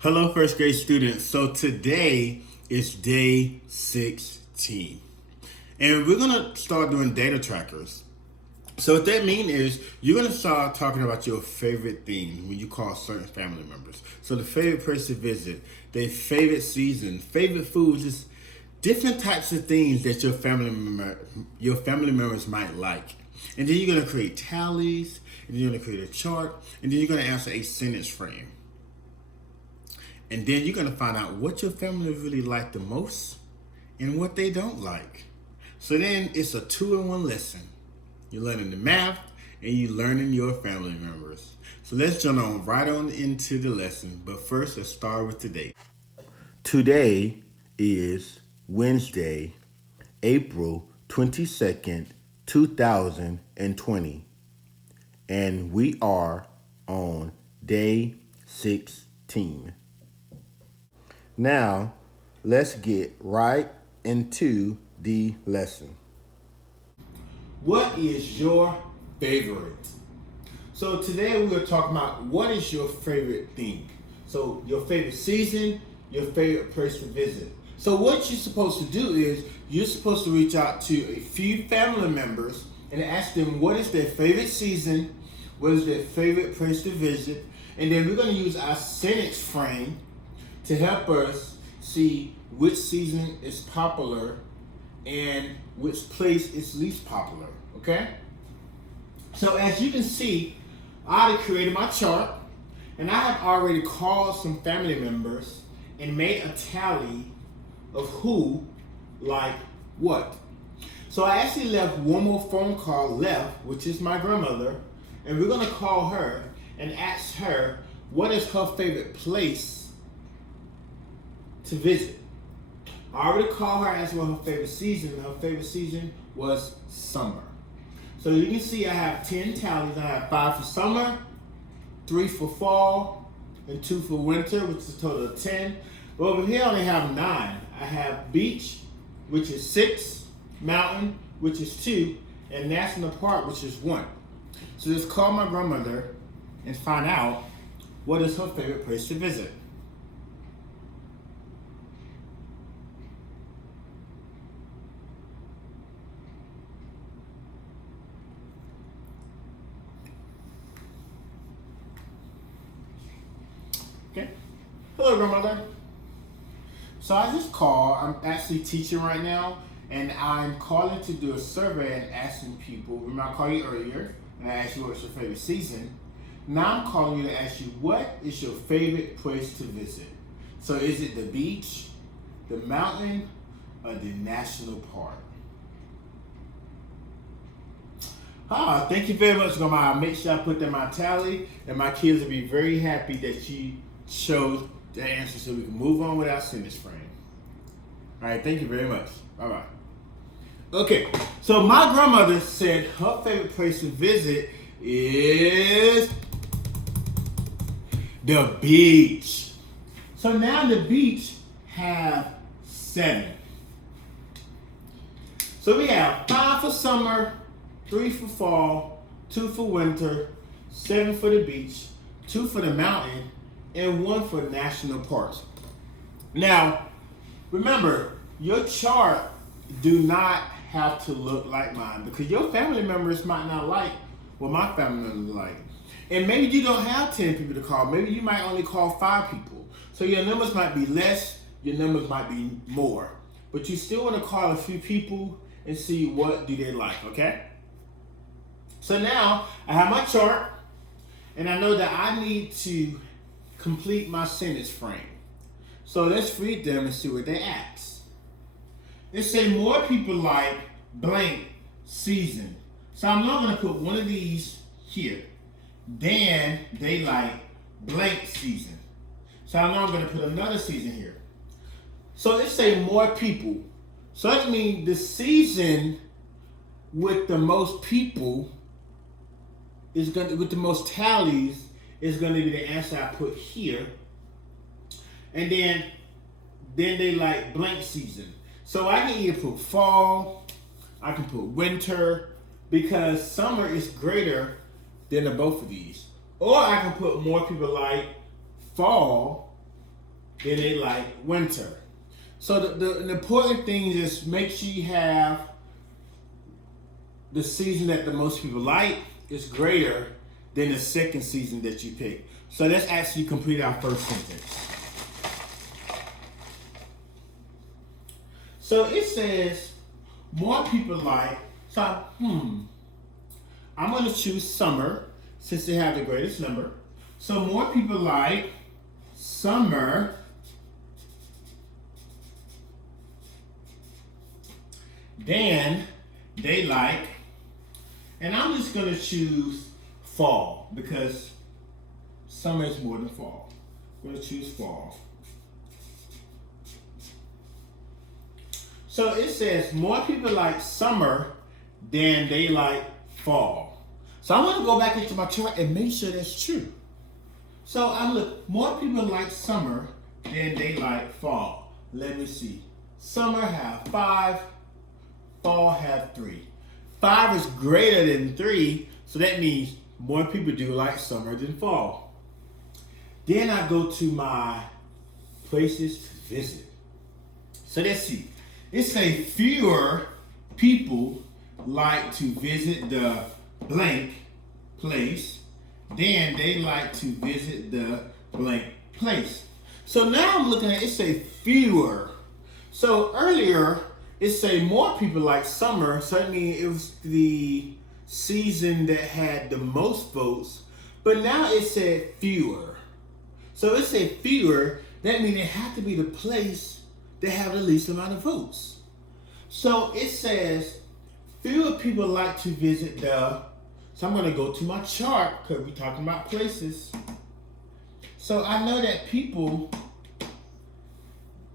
Hello, first grade students. So today is day 16. And we're going to start doing data trackers. So what that means is you're going to start talking about your favorite things when you call certain family members. So the favorite person to visit, their favorite season, favorite foods, just different types of things that your family members might like. And then you're going to create tallies, and then you're going to create a chart, and then you're going to answer a sentence frame. And then you're going to find out what your family really like the most and what they don't like. So then it's a two-in-one lesson. You're learning the math and you're learning your family members. So let's jump on right on into the lesson. But first, let's start with today. Today is Wednesday, April 22nd, 2020. And we are on day 16. Now, let's get right into the lesson. What is your favorite? So today we're talking about what is your favorite thing. So your favorite season, your favorite place to visit. So what you're supposed to do is you're supposed to reach out to a few family members and ask them what is their favorite season, what is their favorite place to visit, and then we're going to use our sentence frame to help us see which season is popular and which place is least popular, okay? So as you can see, I already created my chart, and I have already called some family members and made a tally of who like what. So I actually left one more phone call left, which is my grandmother, and we're gonna call her and ask her what is her favorite place to visit. I already called her, asked what her favorite season, and her favorite season was summer. So you can see I have 10 tallies. I have 5 for summer, 3 for fall, and 2 for winter, which is a total of 10. But over here I only have 9. I have beach, which is 6, mountain, which is 2, and national park, which is 1. So just call my grandmother and find out what is her favorite place to visit. Okay. Hello, grandmother. So I just called. I'm actually teaching right now, and I'm calling to do a survey and asking people. Remember, I called you earlier, and I asked you what's your favorite season. Now I'm calling you to ask you what is your favorite place to visit. So is it the beach, the mountain, or the national park? Thank you very much, Grandma. I'll make sure I put that in my tally, and my kids will be very happy that you chose the answer so we can move on with our sentence frame. All right, thank you very much. Bye-bye. Okay, so my grandmother said her favorite place to visit is the beach. So now the beach have 7. So we have 5 for summer, 3 for fall, 2 for winter, 7 for the beach, 2 for the mountain, and 1 for national parks. Now, remember, your chart do not have to look like mine because your family members might not like what my family members like. And maybe you don't have 10 people to call. Maybe you might only call 5 people. So your numbers might be less, your numbers might be more. But you still want to call a few people and see what do they like, okay? So now I have my chart, and I know that I need to complete my sentence frame. So let's read them and see what they ask. They say more people like blank season. So I'm not going to put one of these here. Then they like blank season. So I'm not going to put another season here. So let's say more people. So that means the season with the most people is going to, with the most tallies, is going to be the answer I put here. And then they like blank season. So I can either put fall, I can put winter, because summer is greater than the both of these. Or I can put more people like fall then they like winter. So the important thing is make sure you have the season that the most people like is greater than the second season that you pick. So let's actually complete our first sentence. So it says more people like, so I'm going to choose summer since they have the greatest number. So more people like summer than they like, and I'm just going to choose fall because summer is more than fall. I'm going to choose fall. So it says more people like summer than they like fall. So I'm going to go back into my chart and make sure that's true. So I look, more people like summer than they like fall. Let me see. Summer have 5, fall have 3. 5 is greater than 3, so that means more people do like summer than fall. Then I go to my places to visit. So let's see. It says fewer people like to visit the blank place than they like to visit the blank place. So now I'm looking at it say fewer. So earlier it say more people like summer, so that means it was the season that had the most votes. But now it said fewer. So it said fewer, that means it had to be the place that have the least amount of votes. So it says fewer people like to visit the, so I'm going to go to my chart because we're talking about places. So I know that people,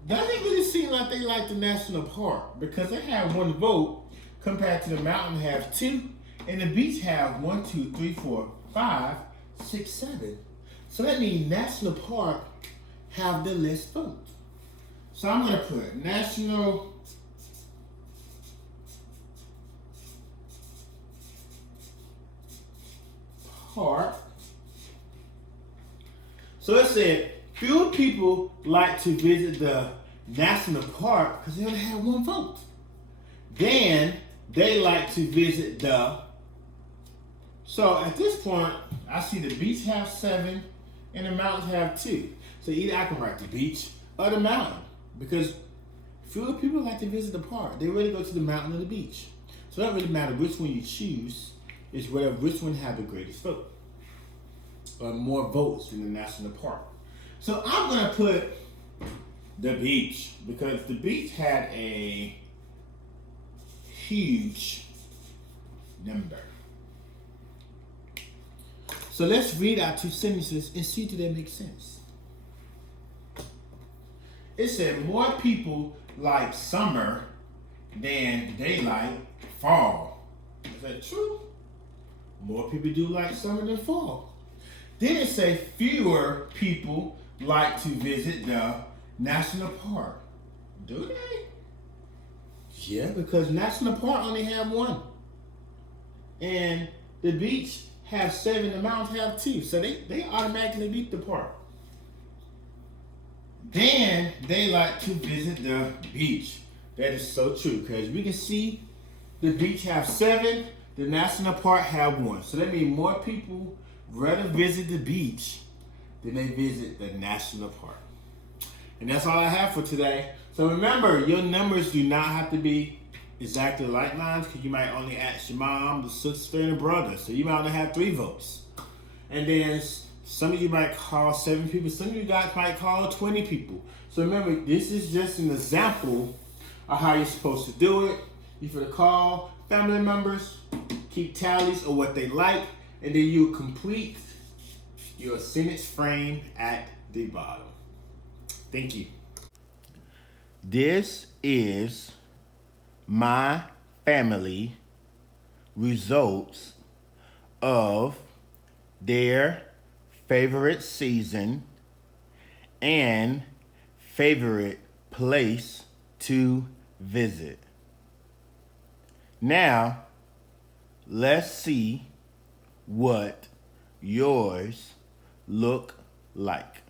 doesn't really seem like they like the national park because they have 1 vote compared to the mountain have 2 and the beach have 1, 2, 3, 4, 5, 6, 7. So that means national park have the less vote. So I'm going to put national park. So it said fewer people like to visit the national park because they only have 1 vote. Then they like to visit the, so at this point I see the beach have 7 and the mountains have 2. So either I can write the beach or the mountain because fewer people like to visit the park. They really go to the mountain or the beach. So it doesn't really matter which one you choose. It's whatever which one have the greatest vote or more votes in the national park. So I'm gonna put the beach because the beach had a huge number. So let's read our 2 sentences and see do they make sense. It said more people like summer than they like fall. Is that true? More people do like summer than fall. Then it says fewer people like to visit the national park. Do they? Yeah, because national park only have 1. And the beach have 7, the mountains have 2. So they automatically beat the park. Then they like to visit the beach. That is so true because we can see the beach have 7, the national park have 1. So that means more people rather visit the beach than they visit the national park. And that's all I have for today. So remember, your numbers do not have to be exactly like lines because you might only ask your mom, the sister, and the brother. So you might only have 3 votes. And then some of you might call 7 people. Some of you guys might call 20 people. So remember, this is just an example of how you're supposed to do it. You for the call family members, keep tallies of what they like, and then you complete your sentence frame at the bottom. Thank you. This is my family results of their favorite season and favorite place to visit. Now, let's see what yours look like.